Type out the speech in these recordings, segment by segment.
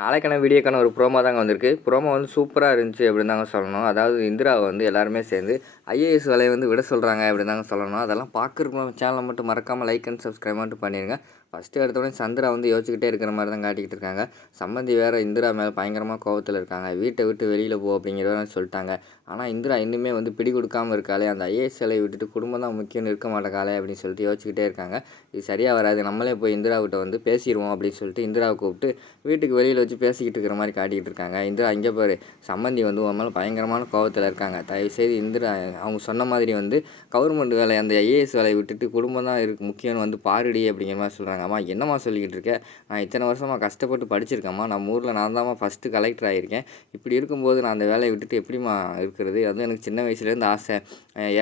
நாளைக்கான வீடியோக்கான ஒரு ப்ரோமோ தாங்க வந்திருக்கு. ப்ரோமோ வந்து சூப்பராக இருந்துச்சு அப்படின்னு தாங்க சொல்லணும். அதாவது இந்திராவை வந்து எல்லாருமே சேர்ந்து ஐஏஎஸ் வேலையை வந்து விட சொல்கிறாங்க அப்படின்னு தாங்க சொல்லணும். அதெல்லாம் பார்க்குறப்ப சேனலை மட்டும் மறக்காமல் லைக் அண்ட் சப்ஸ்கிரைப் மட்டும் பண்ணிடுங்க. ஃபஸ்ட்டு எடுத்தோடனே சந்திரா வந்து யோசிச்சுக்கிட்டே இருக்கிற மாதிரி தான் காட்டிக்கிட்டு இருக்காங்க. சம்மந்தி வேறு இந்திரா மேலே பயங்கரமாக கோவத்தில் இருக்காங்க. வீட்டை விட்டு வெளியில் போ அப்படிங்கிறத சொல்லிட்டாங்க. ஆனால் இந்திரா இன்னுமே வந்து பிடி கொடுக்காமல் இருக்காளே, அந்த ஐஏஎஸ் வேலையை விட்டுட்டு குடும்பம் தான் முக்கியம் இருக்க மாட்டேங்காளே அப்படின்னு சொல்லிட்டு யோசிச்சுக்கிட்டே இருக்காங்க. இது சரியாக வராது, நம்மளே போய் இந்திராவிட்ட வந்து பேசிடுவோம் அப்படின்னு சொல்லிட்டு இந்திராவை கூப்பிட்டு வீட்டுக்கு வெளியில் வச்சு பேசிக்கிட்டு இருக்கிற மாதிரி காட்டிக்கிட்டு இருக்காங்க. இந்திரா இங்கே பாரு, சம்மந்தி வந்து உன் மேலே பயங்கரமான கோவத்தில் இருக்காங்க. தயவுசெய்து இந்திரா அவங்க சொன்ன மாதிரி வந்து கவர்மெண்ட் வேலை அந்த ஐஏஎஸ் வேலையை விட்டுட்டு குடும்பம் தான் இருக்கு முக்கியம்னு வந்து பாருடி அப்படிங்கிற மாதிரி சொல்கிறாங்க. அம்மா என்னம்மா சொல்லிக்கிட்டு இருக்கேன், நான் இத்தனை வருஷமாக கஷ்டப்பட்டு படிச்சிருக்கேம்மா, நம்ம ஊரில் நான் தான்மா ஃபஸ்ட்டு கலெக்டர் ஆகியிருக்கேன். இப்படி இருக்கும்போது நான் அந்த வேலையை விட்டுட்டு எப்படிம்மா இருக்கிறது, அதுவும் எனக்கு சின்ன வயசுலேருந்து ஆசை,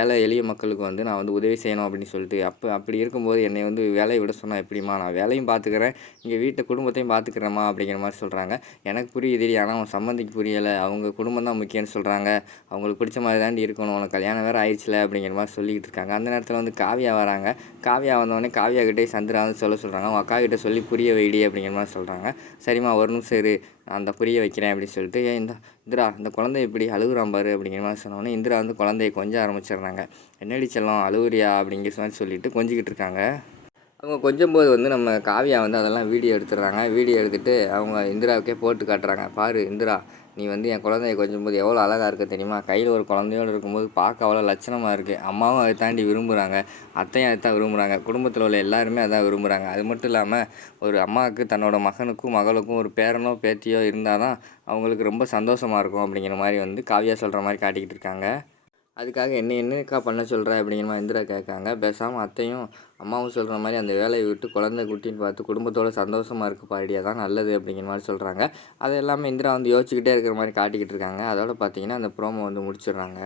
ஏழை எளிய மக்களுக்கு வந்து நான் வந்து உதவி செய்யணும் அப்படின்னு சொல்லிட்டு. அப்படி இருக்கும்போது என்னை வந்து வேலையை விட சொன்னால் எப்படிம்மா, நான் வேலையும் பார்த்துக்கிறேன், இங்கே வீட்டை குடும்பத்தையும் பார்த்துக்கிறேம்மா அப்படிங்கிற மாதிரி சொல்கிறாங்க. எனக்கு புரியுது, ஆனால் அவன் சம்மந்திக்கு புரியலை. அவங்க குடும்பம் தான் முக்கியம்னு சொல்கிறாங்க. அவங்களுக்கு பிடிச்ச மாதிரி தாண்டி இருக்கணும், உனக்கு கல்யாணம் வேறு ஆயிடுச்சுல அப்படிங்கிற மாதிரி சொல்லிக்கிட்டு இருக்காங்க. அந்த நேரத்தில் வந்து காவியா வராங்க. காவியா வந்தோடனே காவியா கிட்டே சந்திரா வந்து சொல்கிறாங்க, அவங்க அக்கா கிட்டே சொல்லி புரிய வைடி அப்படிங்கிற மாதிரி சொல்கிறாங்க. சரிம்மா ஒரு நிமிஷம் இரு, அந்த புரிய வைக்கிறேன் அப்படின்னு சொல்லிட்டு, இந்திரா இந்த குழந்தை இப்படி அழுகுறான் பாரு அப்படிங்கிற மாதிரி சொன்னோன்னே இந்திரா வந்து குழந்தைய கொஞ்சம் ஆரம்பிச்சிடுறாங்க. என்னடி செல்லம் அழுகுறியா அப்படிங்கிற மாதிரி சொல்லிட்டு கொஞ்சிக்கிட்டு இருக்காங்க. அவங்க கொஞ்சம்போது வந்து நம்ம காவியா வந்து அதெல்லாம் வீடியோ எடுத்துடுறாங்க. வீடியோ எடுத்துகிட்டு அவங்க இந்திராவுக்கே போட்டு காட்டுறாங்க. பாரு இந்திரா, நீ வந்து என் குழந்தைய கொஞ்சம்போது எவ்வளோ அழகாக இருக்க தெரியுமா, கையில் ஒரு குழந்தையோடு இருக்கும்போது பார்க்க அவ்வளோ லட்சணமாக இருக்குது. அம்மாவும் அதை தாண்டி விரும்புகிறாங்க, அத்தையும் அதை தான் விரும்புகிறாங்க, குடும்பத்தில் உள்ள எல்லாருமே அதான் விரும்புகிறாங்க. அது மட்டும் இல்லாமல் ஒரு அம்மாவுக்கு தன்னோட மகனுக்கும் மகளுக்கும் ஒரு பேரனோ பேத்தியோ இருந்தால் தான் அவங்களுக்கு ரொம்ப சந்தோஷமாக இருக்கும் அப்படிங்கிற மாதிரி வந்து காவியா சொல்கிற மாதிரி காட்டிக்கிட்டு இருக்காங்க. அதுக்காக என்னக்கா பண்ண சொல்கிற அப்படிங்கிற மாதிரி இந்திரா கேட்காங்க. பேசாமல் அத்தையும் அம்மாவும் சொல்கிற மாதிரி அந்த வேலையை விட்டு குழந்தை குட்டின்னு பார்த்து குடும்பத்தோடு சந்தோஷமாக இருக்க ஐடியா தான் நல்லது அப்படிங்கிற மாதிரி சொல்கிறாங்க. அது எல்லாமே இந்திரா வந்து யோசிச்சுக்கிட்டே இருக்கிற மாதிரி காட்டிக்கிட்டு இருக்காங்க. அதோட பார்த்தீங்கன்னா அந்த ப்ரோமோ வந்து முடிச்சிடுறாங்க.